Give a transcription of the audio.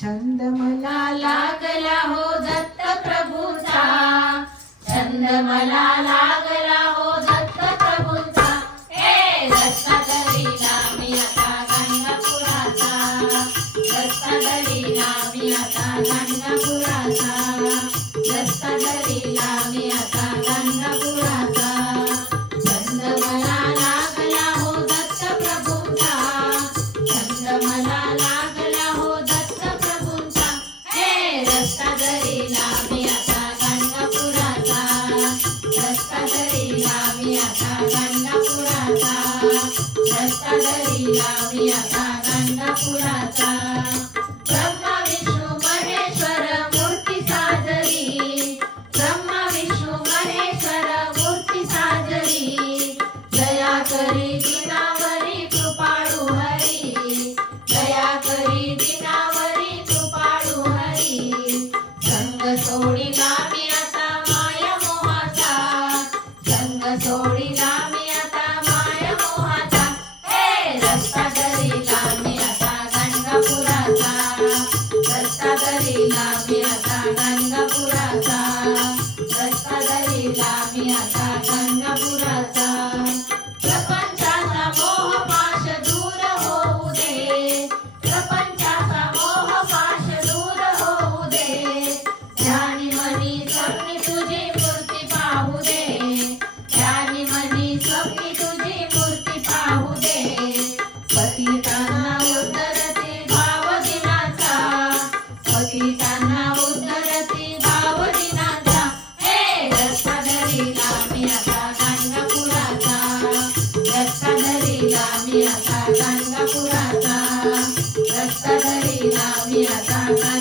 छंद मला लागला हो दत्त प्रभूचा. छंद मला लागला हो दत्त प्रभूचा. हे रस्ता धरीला मी आता गंगापुराचा. रस्ता धरीला मी आता गंगापुराचा. रस्ता धरीला मी आता धरीला मी ब्रह्मा विष्णू महेश्वर मूर्ती साजरी. ब्रह्मा विष्णू महेश्वर मूर्ती साजरी. दया करी दिनावरी कृपाळू हरी. दया करी दिनावरी कृपाळू हरी. संग सोडीला मी मी